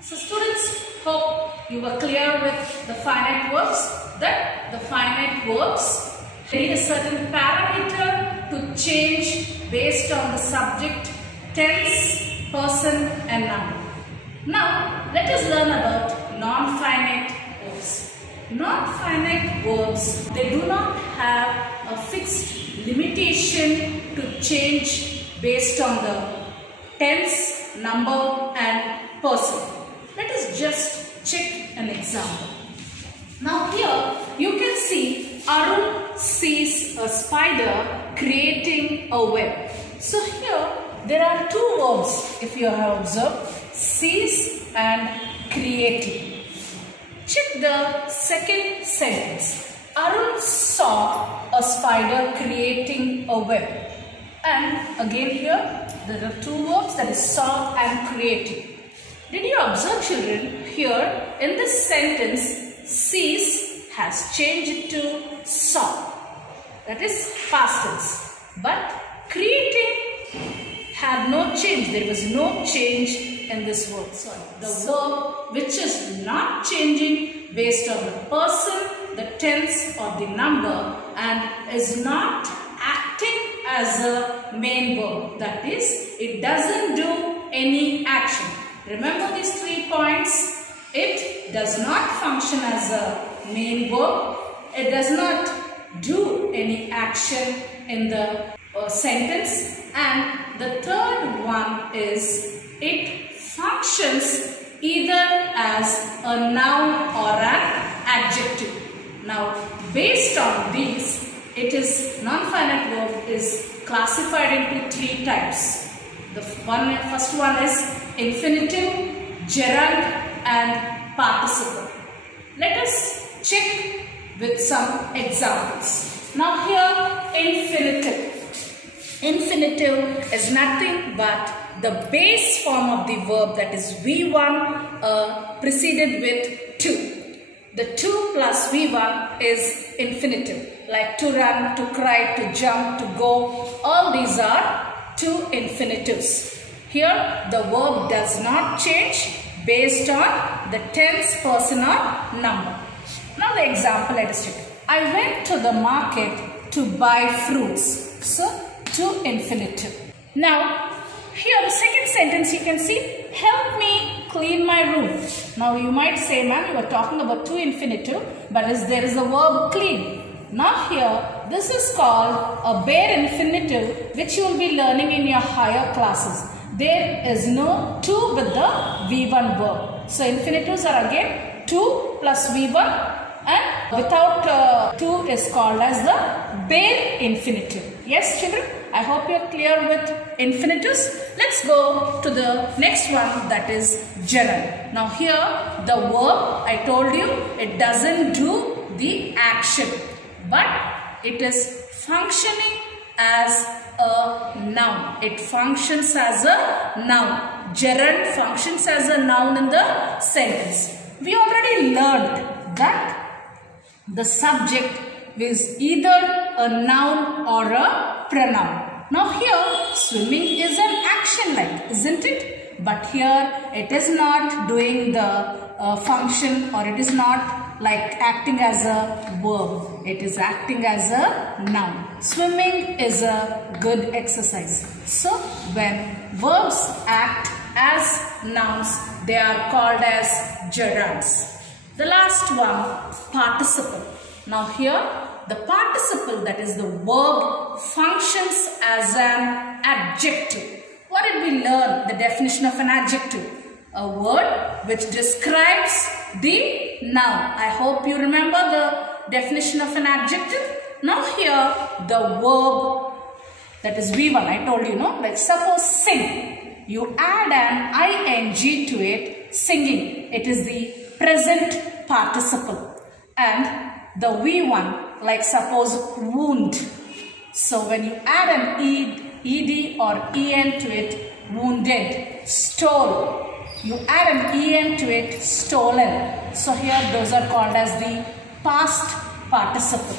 So students, hope you were clear with the finite verbs. That the finite verbs need a certain parameter to change based on the subject, tense, person and noun. Now let us learn about non-finite verbs. Non-finite verbs, they do not have a fixed limitation to change based on the tense, number and person. Let us just check an example. Now here you can see Arun sees a spider creating a web. So here there are two verbs if you have observed, sees and creating. Check the second sentence. Arun saw a spider creating a web. And again here there are two verbs, that is saw and creating. Did you observe, children? Here in this sentence, sees has changed to saw. That is past tense. But creating had no change. There was no change in this verb. Sorry. The verb which is not changing based on the person, the tense or the number and is not acting as a main verb. That is, it doesn't do any action. Remember these 3 points. It does not function as a main verb. It does not do any action in the sentence. And the third one is it functions either as a noun or an adjective. Now, based on these, it is non-finite verb is classified into 3 types. The first one is infinitive, gerund and participle. Let us check with some examples. Now here infinitive. Infinitive is nothing but the base form of the verb, that is V1 preceded with to. The 2 plus V1 is infinitive, like to run, to cry, to jump, to go. All these are 2 infinitives. Here the verb does not change based on the tense, person or number. Now the example, let us check. I went to the market to buy fruits. So 2 infinitive. Now here the second sentence you can see, help me clean my room. Now you might say, ma'am, you were talking about 2 infinitive, but there is a verb clean. Now here this is called a bare infinitive, which you will be learning in your higher classes. There is no to with the V1 verb. So infinitives are again 2 plus V1 and without 2 is called as the bare infinitive. Yes children, I hope you are clear with infinitives. Let's go to the next one, that is gerund. Now here the verb, I told you, it doesn't do the action, but it is functioning as a noun. It functions as a noun. Gerund functions as a noun in the sentence. We already learned that the subject is either a noun or a pronoun. Now here swimming is an action like, isn't it? But here it is not doing the function, or it is not like acting as a verb. It is acting as a noun. Swimming is a good exercise. So when verbs act as nouns, they are called as gerunds. The last one, participle. Now here the participle, that is the verb, functions as an adjective. What did we learn? The definition of an adjective. A word which describes the noun. I hope you remember the definition of an adjective. Now here the verb, that is V1, I told you, no? Like suppose sing. You add an ing to it, singing. It is the present participle. And the V1, like suppose wound. So when you add an ed or en to it, wounded. Stole. You add an en to it, stolen. So here those are called as the past participle.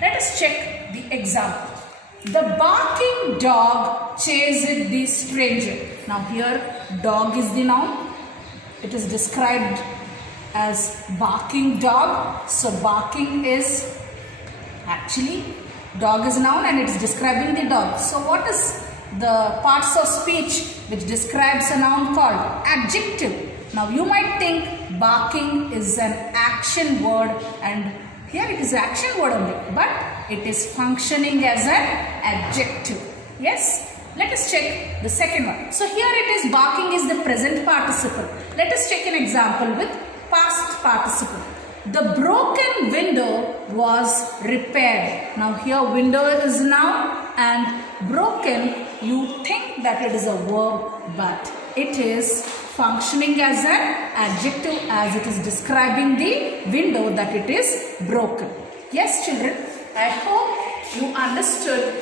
Let us check the example. The barking dog chased the stranger. Now here dog is the noun. it is described as barking dog. So barking is actually, dog is noun and it is describing the dog. So what is the parts of speech which describes a noun called? Adjective. Now you might think barking is an action word, and here it is action word only, but it is functioning as an adjective. Yes? Let us check the second one. So here it is, barking is the present participle. Let us take an example with past participle. The broken window was repaired. Now here window is noun and broken, you think that it is a verb, but it is functioning as an adjective as it is describing the window that it is broken. Yes children, I hope you understood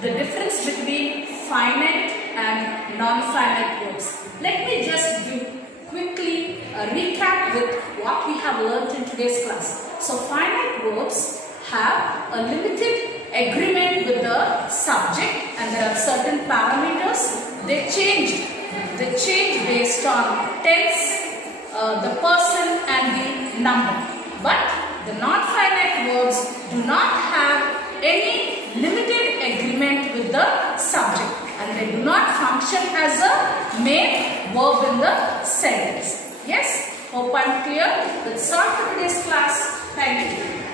the difference between finite and non-finite verbs. Let me just give quickly a recap with what we have learned in today's class. So finite verbs have a limited agreement with the subject and there are certain parameters. They change based on tense, the person and the number. But the non-finite verbs do not have any limited agreement with the subject and they do not function as a main verb in the sentence. Yes? Hope I am clear. Let's start for today's class. Thank you.